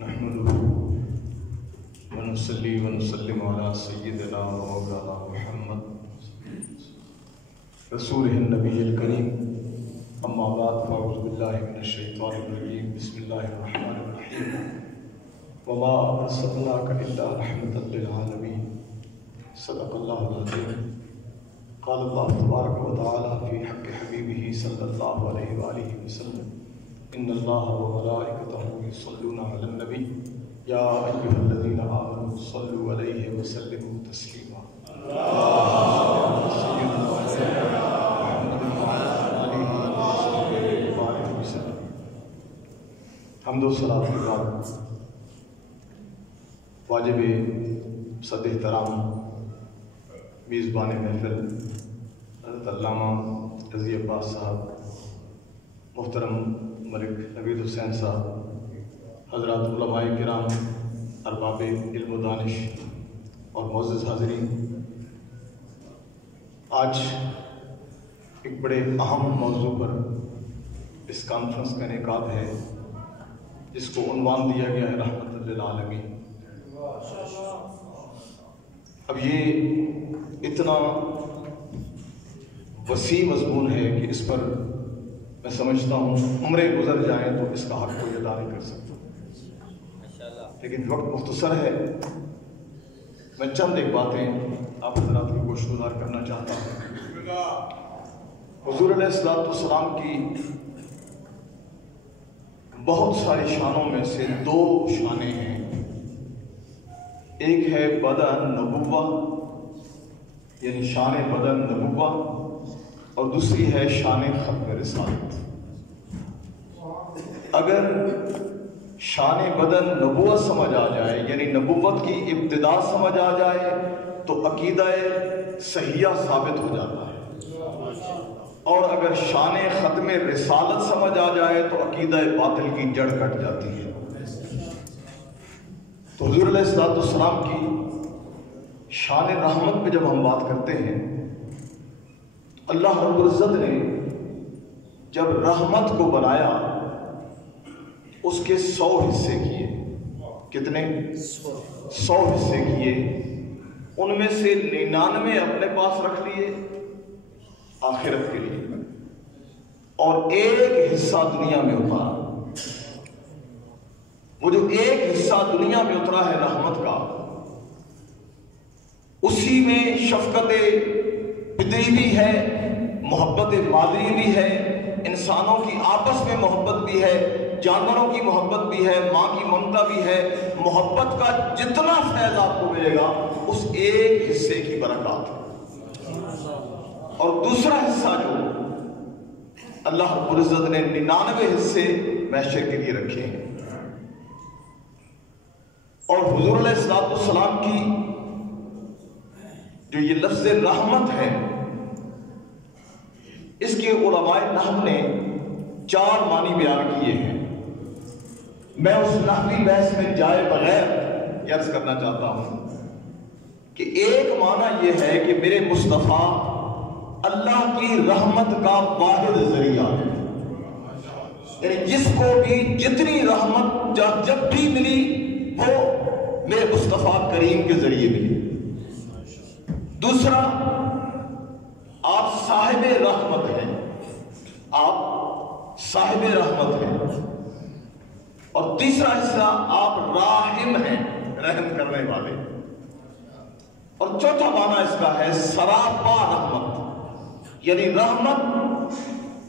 نحمده ونصلي ونسلم على سيدنا ومولانا محمد رسوله النبي الكريم اما بعد فاعوذ بالله من الشيطان الرجيم بسم الله الرحمن الرحيم وما ارسلناك الا رحمة للعالمين صدق الله العظيم قال الله تبارك وتعالى في حق حبيبه صلى الله عليه وآله وسلم ان الله وملائكته يصلون على النبي يا ايها الذين آمنوا صلوا عليه وسلموا تسليما اللهم صل على سيدنا محمد وعلى آله وصحبه وبارك وسلم. حمد و صلاۃ کے بعد واجب صد احترام میزبان محفل حضرت علامہ رضی عباس صاحب، محترم ملک نوید حسین صاحب، حضرات علماء کرام، ارباب علم و دانش اور معزز حاضرین، آج ایک بڑے اہم موضوع پر اس کانفرنس کا انعقاد ہے جس کو عنوان دیا گیا ہے رحمت للعالمین. اب یہ اتنا وسیع مضمون ہے کہ اس پر میں سمجھتا ہوں عمریں گزر جائیں تو اس کا حق کوئی ادا نہیں کر سکتا، لیکن وقت مختصر ہے. میں چند ایک باتیں آپ حضرات کی گوش گزار کرنا چاہتا ہوں. حضور علیہ السلام کی بہت ساری شانوں میں سے دو شانیں ہیں. ایک ہے بدن نبوہ یعنی شان بدن نبوہ، اور دوسری ہے شان ختم رسالت. اگر شان بدن نبوت سمجھ آ جائے یعنی نبوت کی ابتدا سمجھ آ جائے تو عقیدہ صحیحہ ثابت ہو جاتا ہے، اور اگر شان ختم رسالت سمجھ آ جائے تو عقیدہ باطل کی جڑ کٹ جاتی ہے. تو حضور علیہ السلام کی شان رحمت پہ جب ہم بات کرتے ہیں، اللہ رب العزت نے جب رحمت کو بنایا اس کے 100 حصے کیے. کتنے؟ 100 حصے کیے. ان میں سے 99 اپنے پاس رکھ لیے آخرت کے لیے، اور ایک حصہ دنیا میں اتارا. وہ جو ایک حصہ دنیا میں اترا ہے رحمت کا، اسی میں شفقت فطری بھی ہے، محبت مادری بھی ہے، انسانوں کی آپس میں محبت بھی ہے، جانوروں کی محبت بھی ہے، ماں کی ممتا بھی ہے. محبت کا جتنا فیض آپ کو ملے گا اس ایک حصے کی برکات ہے. اور دوسرا حصہ جو اللہ رب العزت نے 99 حصے محشر کے لیے رکھے ہیں. اور حضور علیہ السلام کی جو یہ لفظ رحمت ہے، اس کے علماء نحو نے 4 معنی بیان کیے ہیں. میں اس نحوی بحث میں جائے بغیر عرض کرنا چاہتا ہوں کہ ایک معنی یہ ہے کہ میرے مصطفیٰ اللہ کی رحمت کا واحد ذریعہ ہے، یعنی جس کو بھی جتنی رحمت جب بھی ملی وہ میرے مصطفیٰ کریم کے ذریعے ملی. دوسرا، آپ صاحب رحمت ہیں، آپ صاحب رحمت ہیں. اور تیسرا حصہ آپ راحم ہیں، رحم کرنے والے. اور چوتھا معنی اس کا ہے سراپا رحمت، یعنی رحمت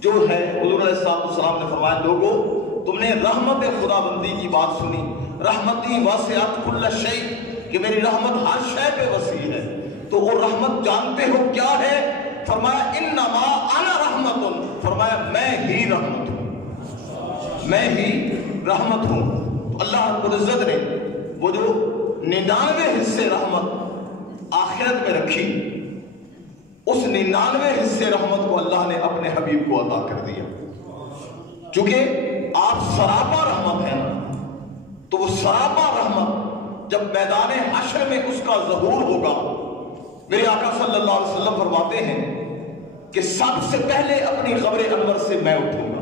جو ہے حضور علیہ السلام نے فرمایا لوگوں تم نے رحمت خدا بندی کی بات سنی، رحمتی واسعت کل شیء، کہ میری رحمت ہر شے پہ وسیع ہے. تو وہ رحمت جانتے ہو کیا ہے؟ فرمایا انما انا رحمت، فرمایا میں ہی رحمت ہوں، میں ہی رحمت ہوں. تو اللہ رب العزت نے وہ جو 99 حصے رحمت آخرت میں رکھی، اس 99 حصے رحمت کو اللہ نے اپنے حبیب کو عطا کر دیا. چونکہ آپ سراپا رحمت ہیں تو وہ سراپا رحمت جب میدان حشر میں اس کا ظہور ہوگا، میرے آقا صلی اللہ علیہ وسلم فرماتے ہیں کہ سب سے پہلے اپنی قبر انور سے میں اٹھوں گا.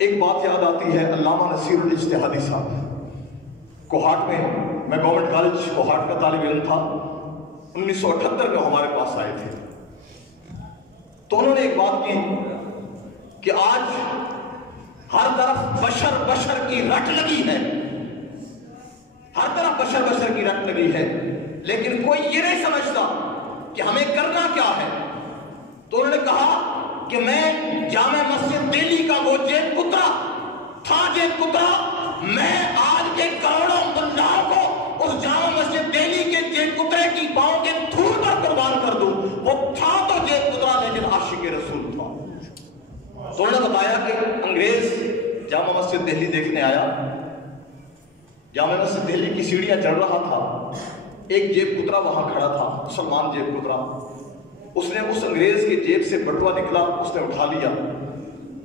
ایک بات یاد آتی ہے، علامہ نصیر الاجتہادی صاحب کوہاٹ میں، میں گورنمنٹ کالج کوہاٹ کا طالب علم تھا، 1978 میں ہمارے پاس آئے تھے، تو انہوں نے ایک بات کی کہ آج ہر طرف بشر کی رٹ لگی ہے، ہر طرف بشر کی رٹ لگی ہے، لیکن کوئی یہ نہیں سمجھتا کہ ہمیں کرنا کیا ہے۔ تو انہوں نے کہا کہ میں جامع مسجد دہلی کا وہ جیب کترا تھا، جیب کترا، میں آج کے کروڑوں ملاؤں کو اس جامع مسجد دہلی کے جیب کترے کی پاؤں کے دھول پر قربان کر دوں۔ وہ تھا تو جیب کترا لیکن عاشق رسول تھا۔ تو انہوں نے بتایا کہ انگریز جامع مسجد دہلی دیکھنے آیا، جامع مسجد دہلی کی سیڑھیاں چڑھ رہا تھا، ایک جیب کترا وہاں کھڑا تھا، مسلمان جیب کترا، اس نے اس انگریز کے جیب سے بٹوا نکلا، اس نے اٹھا لیا،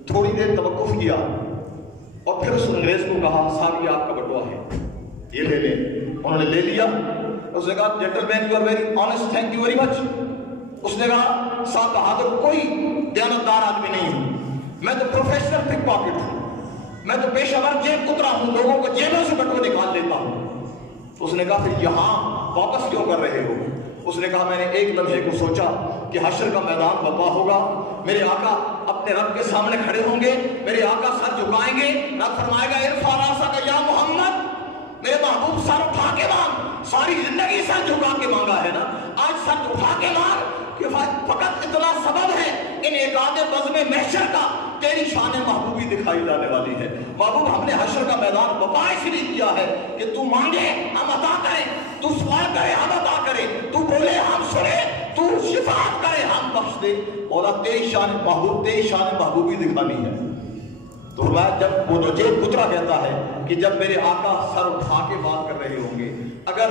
تھوڑی دیر توقف کیا اور پھر اس انگریز کو کہا صاحب یہ آپ کا بٹوا ہے، یہ لے لیں۔ انہوں نے لے لیا، اس نے کہا gentleman you are very honest, thank you very much. اس نے کہا صاحب بہادر کوئی دیانتدار آدمی نہیں ہوں، میں تو پروفیشنل پک پاکٹ ہوں، میں تو پیشہ ور جیب کترا ہوں، لوگوں کو جیبوں سے بٹوا نکال لیتا ہوں۔ اس نے کہا پھر یہاں واپس کیوں کر رہے ہو؟ اس نے کہا میں نے ایک لمحے کو سوچا کہ حشر کا میدان برپا ہوگا، میرے آقا اپنے رب کے سامنے کھڑے ہوں گے، میرے آقا سر جھکائیں گے، رب فرمائے گا ارفع راسک یا محمد، میرے محبوب سر اٹھا کے مانگ، ساری زندگی سر جھکا کے مانگا ہے نا، آج سر جھکا کے مانگ، کہ فقط اتنا سبب ہے ان اعداد بزم محشر کا، تیری شان محبوبی دکھائی جانے والی ہے۔ محبوب ہم نے حشر کا میدان برپا اس لیے کیا ہے کہ تو مانگے ہم عطا کریں، تو سوال کرے ہم عطا کریں، تو بولے ہم سنے، تو شفاعت کرے ہم بخش دے۔ مولا تیری شان محبوب، تیری شان محبوبی دکھانی ہے۔ تو میں جب وہ جیب کترا کہتا ہے کہ جب میرے آقا سر اٹھا کے بات کر رہے ہوں گے، اگر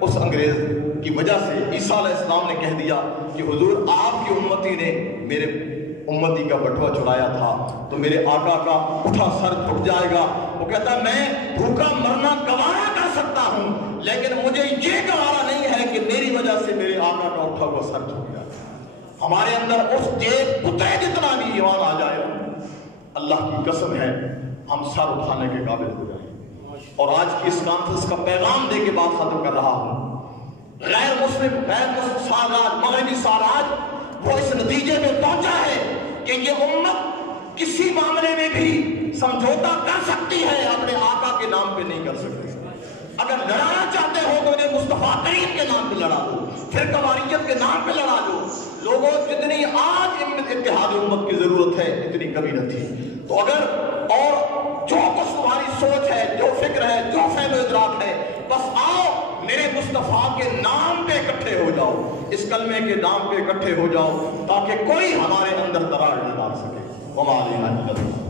اس انگریز کی وجہ سے عیسیٰ علیہ السلام نے کہہ دیا کہ حضور آپ کی امتی نے میرے امتی کا بٹوا چڑھایا تھا، تو میرے آقا کا اٹھا سر جھک جائے گا۔ وہ کہتا ہے میں بھوکا مرنا گوارا کر سکتا ہوں، لیکن مجھے یہ گوارا نہیں ہے کہ میری وجہ سے میرے آقا کا اٹھا ہوا سر جھک جائے۔ ہمارے اندر اس جیب کتے جتنا بھی ایمان آ جائے، اللہ کی قسم ہے ہم سر اٹھانے کے قابل ہو جائیں۔ اور آج کی اس کانفرنس کا پیغام دے کے بات ختم کر رہا ہوں، غیر مسلم ساراج، مغربی ساراج وہ اس نتیجے میں پہنچا ہے کہ یہ امت کسی معاملے میں بھی سمجھوتا کر سکتی ہے، اپنے آقا کے نام پہ نہیں کر سکتی۔ اگر لڑانا چاہتے ہو تو انہیں مصطفیٰ کریم کے نام پہ لڑا دو، پھر قواریت کے نام پہ لڑا دو۔ لوگوں جتنی آج اتحاد امت کی ضرورت ہے اتنی کبھی نہ تھی۔ تو اگر اور جو کچھ تمہاری سوچ ہے، جو فکر ہے، جو فہم و ادراک ہے، بس آؤ میرے مصطفیٰ کے نام پہ اکٹھے ہو جاؤ، اس کلمے کے نام پہ اکٹھے ہو جاؤ، تاکہ کوئی ہمارے اندر دراڑ نہ ڈال سکے۔ وما علینا الا البلاغ۔